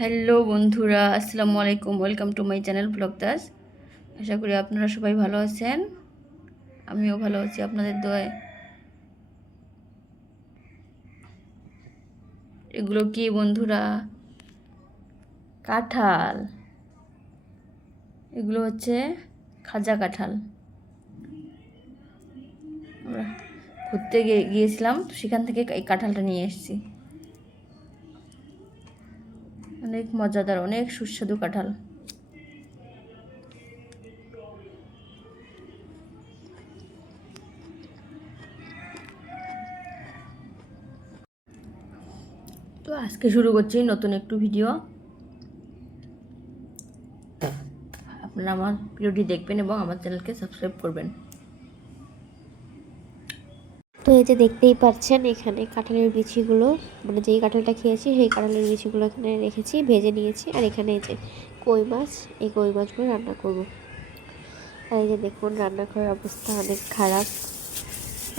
Hello বন্ধুরা, আসসালামু আলাইকুম। ওয়েলকাম টু মাই চ্যানেল ব্লগদাস। আশা করি আপনারা সবাই ভালো আছেন। আমিও ভালো আছি আপনাদের দোয়ায়। এগুলো কি বন্ধুরা? কাঁঠাল। এগুলো হচ্ছে খাজা কাঁঠাল। আমরা ঘুরতে গিয়েছিলাম, তো সেখান থেকে এই কাঁঠালটা নিয়ে এসেছি। অনেক মজাদার, অনেক সুস্বাদু কাঁঠাল। তো আজকে শুরু করছি নতুন একটু ভিডিও। আপনারা আমার ভিডিওটি দেখবেন এবং আমার চ্যানেলকে সাবস্ক্রাইব করবেন। তো এই যে দেখতেই পাচ্ছেন এখানে কাঁঠালের বিচিগুলো, মানে যেই কাঁঠালটা খেয়েছি সেই কাঁঠালের বিচিগুলো এখানে রেখেছি, ভেজে নিয়েছি। আর এখানে এই যে কই মাছ, এই কই মাছগুলো রান্না করব। আর এই যে দেখুন রান্নাঘরের অবস্থা অনেক খারাপ।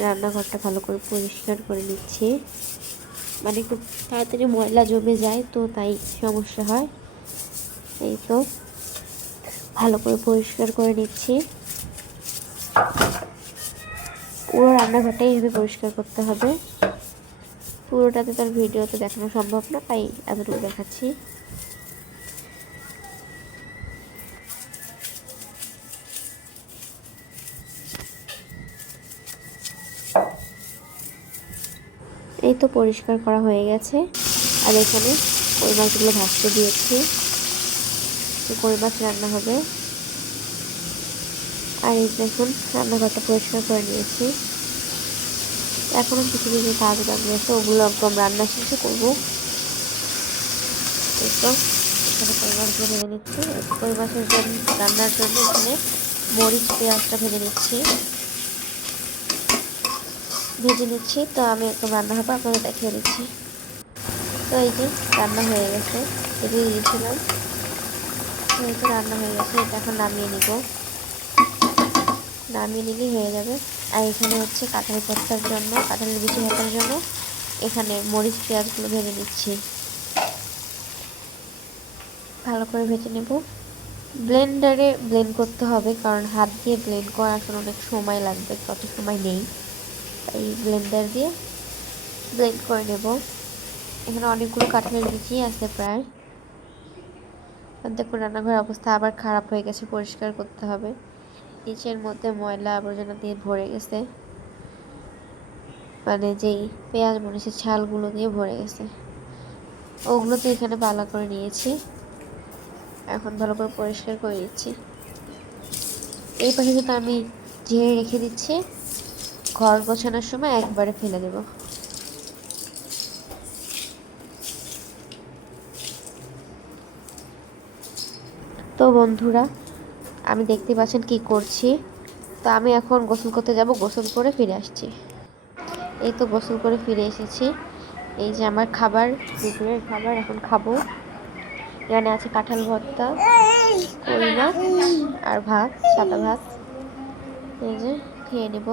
রান্নাঘরটা ভালো করে পরিষ্কার করে নিচ্ছি, মানে খুব তাড়াতাড়ি ময়লা জমে যায়, তো তাই সমস্যা হয়। এই তো ভালো করে পরিষ্কার করে নিচ্ছি। পুরো রান্নাঘরটাই এভাবে পরিষ্কার করতে হবে। পুরোটাতে তার ভিডিওতে দেখানো সম্ভব না, তাই এতটুকু দেখাচ্ছি। এই তো পরিষ্কার করা হয়ে গেছে। আর এখানে কই মাছগুলো ভাজতে দিয়েছি, কই মাছ রান্না হবে। আর এই দেখুন রান্নাঘরটা পরিষ্কার করে নিয়েছি। এখনও কিছু কিছু কাজ বাকি আছে, ওগুলো একদম রান্না শেষে করবো। এই তো এখানে কই মাছগুলো ভেজে নিচ্ছি। কই মাছের জন্য রান্নার জন্য এখানে মরিচ পেঁয়াজটা ভেজে নিচ্ছি। তো আমি একদম রান্না হবে আপনাদের দেখিয়ে দিচ্ছি। তো এই যে রান্না হয়ে গেছে, এগুলো দিয়েছিলাম। এই তো রান্না হয়ে গেছে, এটা এখন নামিয়ে নিলেই হয়ে যাবে। আর এখানে হচ্ছে কাঁঠাল ভর্তার জন্য, কাঁঠালের বিচি ভাতার জন্য এখানে মরিচ পেঁয়াজগুলো ভেজে নিচ্ছি। ভালো করে ভেজে নেব। ব্লেন্ডারে ব্লেন্ড করতে হবে, কারণ হাত দিয়ে ব্লেন্ড করা আসলে অনেক সময় লাগবে, তত সময় নেই, তাই ব্লেন্ডার দিয়ে ব্লেন্ড করে নেব। এখানে অনেকগুলো কাঁঠালের বিচি আছে প্রায়। দেখুন রান্নাঘরের অবস্থা আবার খারাপ হয়ে গেছে, পরিষ্কার করতে হবে। নিচের মধ্যে ময়লা আবর্জনা দিয়ে ভরে গেছে, মানে যেই পেঁয়াজ মরিচের ছালগুলো দিয়ে ভরে গেছে, ওগুলো তো এখানে পালা করে নিয়েছি। এখন ভালো করে পরিষ্কার করে নিচ্ছি। এই পাশে তো আমি ঝেড়ে রেখে দিচ্ছি, ঘর গোছানোর সময় একবারে ফেলে দেব। তো বন্ধুরা আমি দেখতে পাচ্ছেন কি করছি। তো আমি এখন গোসল করতে যাব, গোসল করে ফিরে আসছি। এই তো গোসল করে ফিরে এসেছি। এই যে আমার খাবার, দুপুরের খাবার এখন খাবো। এখানে আছে কাঁঠাল ভর্তা, কই মাছ আর ভাত, সাদা ভাত। এই যে খেয়ে নেব।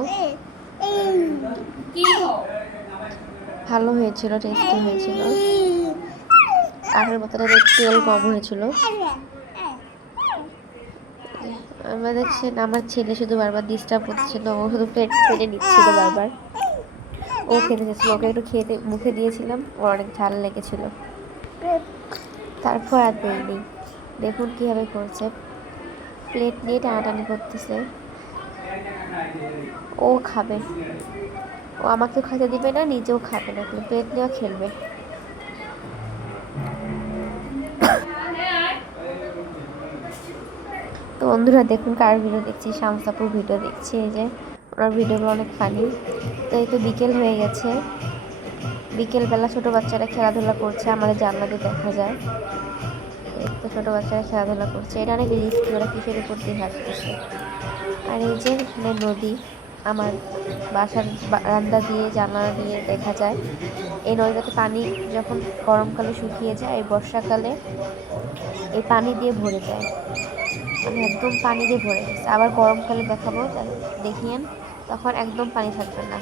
ভালো হয়েছিল, টেস্টি হয়েছিল। কাঁঠাল ভর্তাটা তেল কম হয়েছিল। আমরা দেখছেন আমার ছেলে শুধু বারবার ডিস্টার্ব করছিল, ও শুধু প্লেট ফেলে নিচ্ছিল বারবার। ও খেতে চাচ্ছিল, ওকে একটু খেতে মুখে দিয়েছিলাম, ওর অনেক ঝাল লেগেছিল, তারপর আর দেয়নি। দেখুন কীভাবে করছে, প্লেট নিয়ে টানাটানি করতেছে। ও খাবে, ও আমাকেও খেতে দিবে না, নিজেও খাবে না, প্লেট নিয়েও খেলবে। তো বন্ধুরা দেখুন কার ভিডিও দেখছি, শামসাপুর ভিডিও দেখছি। এই যে ওনার ভিডিওগুলো অনেক ফানি। তো এই তো বিকেল হয়ে গেছে, বিকেলবেলা ছোটো বাচ্চারা খেলাধুলা করছে, আমাদের জানলা দিয়ে দেখা যায়। এই তো ছোটো বাচ্চারা খেলাধুলা করছে, এটা অনেক রিস্কি, ওরা কিসের উপর দিয়ে হাঁটতেছে। আর এই যে এখানে নদী, আমার বাসার বারান্দা দিয়ে জানলা দিয়ে দেখা যায়। এই নদীটাতে পানি যখন গরমকালে শুকিয়ে যায়, এই বর্ষাকালে এই পানি দিয়ে ভরে যায়, মানে একদম পানি দিয়ে ভরে গেছে। আবার গরমকালে দেখাবো, দেখিয়েন, তখন একদম পানি থাকবে না,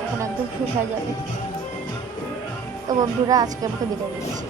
তখন একদম শুকিয়ে যাবে। তো বন্ধুরা আজকের মতো বিদায় নিচ্ছি।